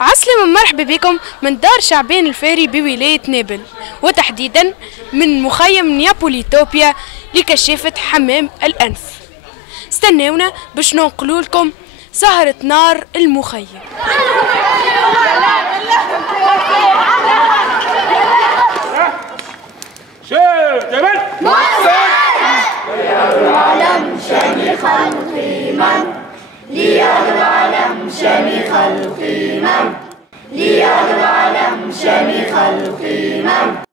عسلامة مرحبا بكم من دار شعبان الفاري بولاية نابل، وتحديدا من مخيم نيابوليتوبيا لكشافة حمام الأنف. استناونا باش ننقلوا لكم سهرة نار المخيم. شوف جبل ليعلم شامخ القمم، ليعلم شامخ القمم، ليعلم شامخ القمم.